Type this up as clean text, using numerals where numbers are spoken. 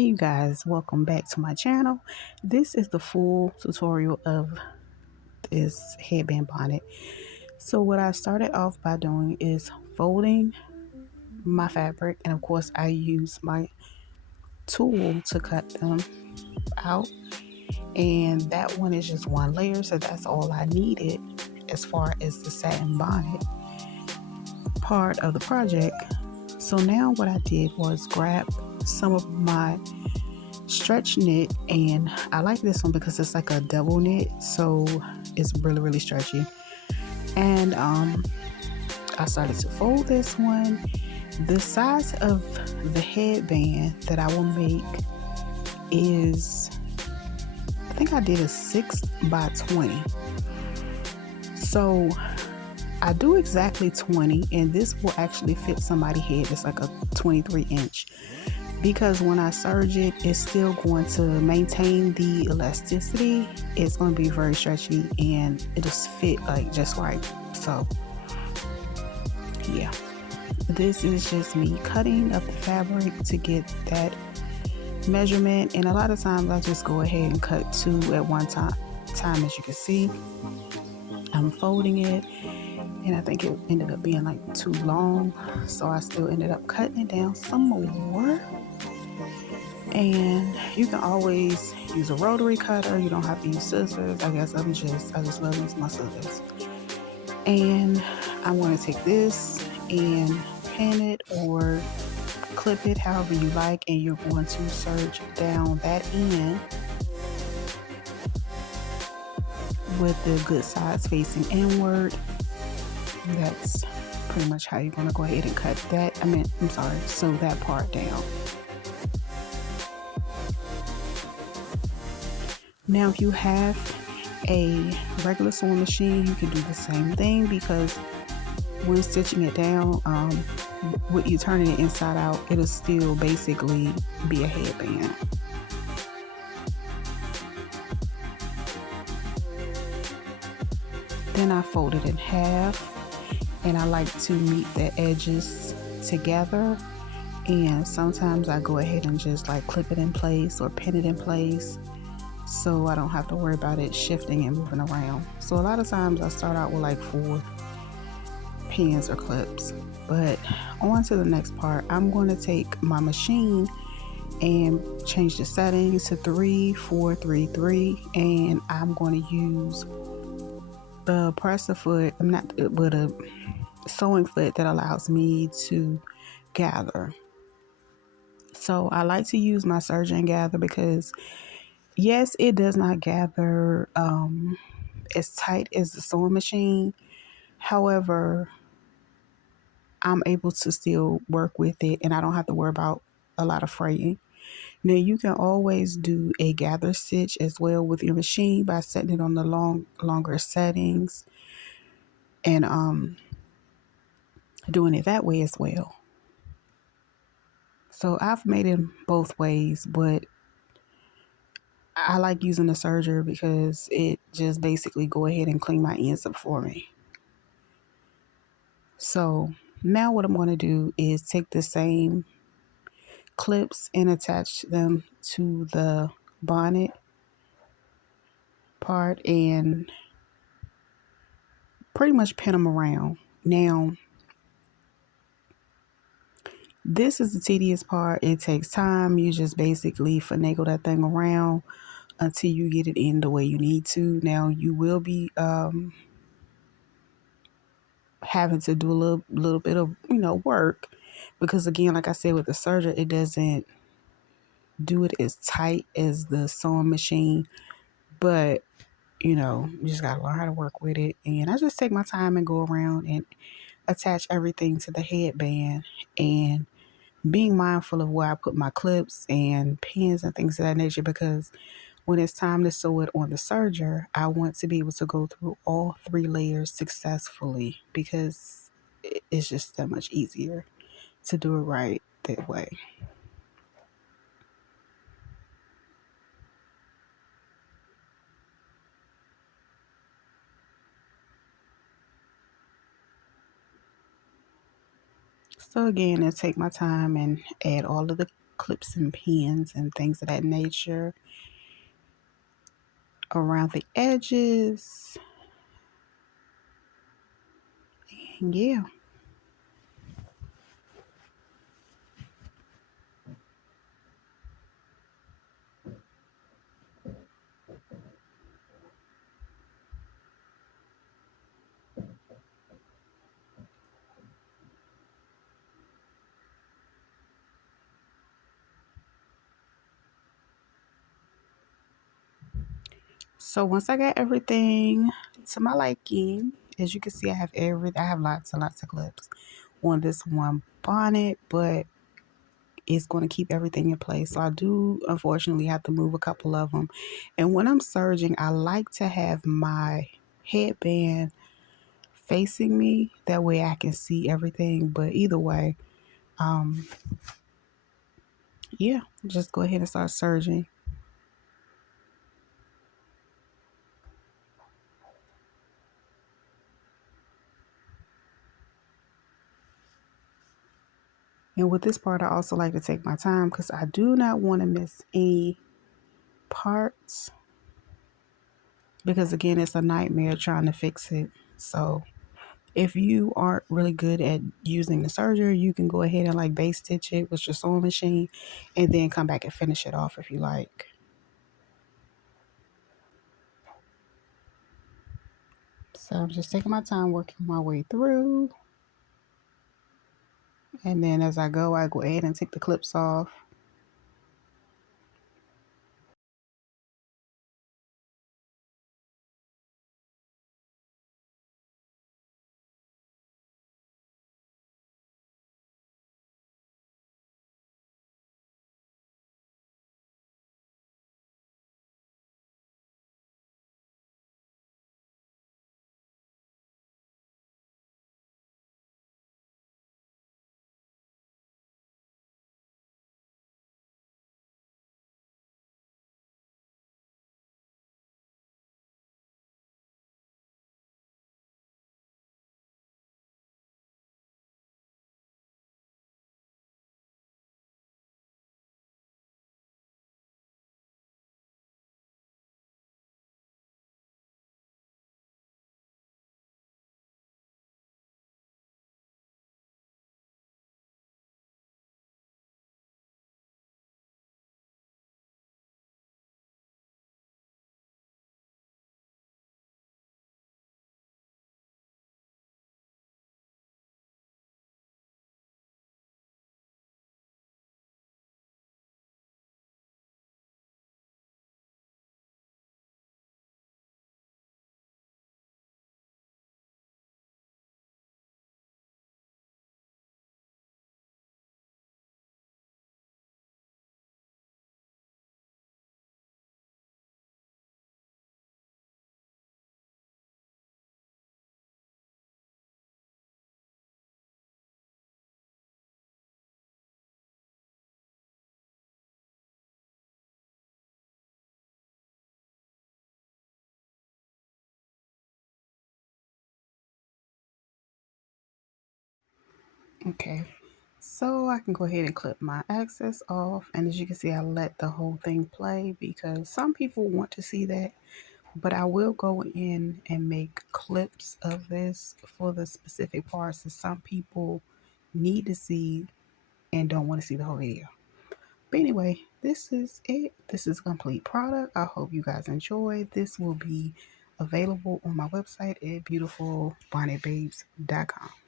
Hey you guys, welcome back to my channel. This is the full tutorial of this headband bonnet. So what I started off by doing is folding my fabric, and of course I use my tool to cut them out, and that one is just one layer, so that's all I needed as far as the satin bonnet part of the project. So now what I did was grab some of my stretch knit, and I like this one because it's like a double knit, so it's really stretchy. And I started to fold this one. The size of the headband that I will make is, I think I did a 6 by 20, so I do exactly 20, and this will actually fit somebody's head. It's like a 23-inch, because when I serge it, it's still going to maintain the elasticity. It's going to be very stretchy and it'll fit like just right. So yeah, this is just me cutting up the fabric to get that measurement, and a lot of times I just go ahead and cut two at one time. As you can see, I'm folding it, and I think it ended up being like too long, so I still ended up cutting it down some more. And you can always use a rotary cutter. You don't have to use scissors. I guess I just love using my scissors. And I'm going to take this and pin it or clip it however you like, and you're going to serge down that end with the good sides facing inward. That's pretty much how you're going to go ahead and cut that. Sew that part down. Now, if you have a regular sewing machine, you can do the same thing, because when stitching it down, with you turning it inside out, it'll still basically be a headband. Then I fold it in half, and I like to meet the edges together, and sometimes I go ahead and just like clip it in place or pin it in place, so I don't have to worry about it shifting and moving around. So a lot of times I start out with like 4 pins or clips. But on to the next part, I'm going to take my machine and change the settings to 3 4 3 3, and I'm going to use the presser foot, but a sewing foot that allows me to gather. So I like to use my serge and gather, because yes, it does not gather as tight as the sewing machine. However, I'm able to still work with it, and I don't have to worry about a lot of fraying. Now, you can always do a gather stitch as well with your machine by setting it on the longer settings, and doing it that way as well. So I've made it both ways, but I like using the serger because it just basically go ahead and clean my ends up for me. So now what I'm going to do is take the same clips and attach them to the bonnet part and pretty much pin them around. Now, this is the tedious part. It takes time. You just basically finagle that thing around until you get it in the way you need to. Now, you will be having to do a little bit of work, because again, like I said, with the serger, it doesn't do it as tight as the sewing machine, but you just gotta learn how to work with it. And I just take my time and go around and attach everything to the headband, and being mindful of where I put my clips and pins and things of that nature, because when it's time to sew it on the serger, I want to be able to go through all 3 layers successfully, because it's just that much easier to do it right that way. So again, I take my time and add all of the clips and pins and things of that nature around the edges. And yeah. So once I got everything to my liking, as you can see, I have lots and lots of clips on this one bonnet, but it's going to keep everything in place. So I do unfortunately have to move a couple of them. And when I'm serging, I like to have my headband facing me. That way I can see everything. But either way, um, yeah, just go ahead and start serging. And with this part, I also like to take my time because I do not want to miss any parts, because again, it's a nightmare trying to fix it. So if you aren't really good at using the serger, you can go ahead and like base stitch it with your sewing machine and then come back and finish it off if you like. So I'm just taking my time working my way through. And then as I go ahead and take the clips off. Okay, so I can go ahead and clip my excess off. And as you can see, I let the whole thing play because some people want to see that. But I will go in and make clips of this for the specific parts that some people need to see and don't want to see the whole video. But anyway, this is it. This is a complete product. I hope you guys enjoy. This will be available on my website at beautifulbonnetbabes.com.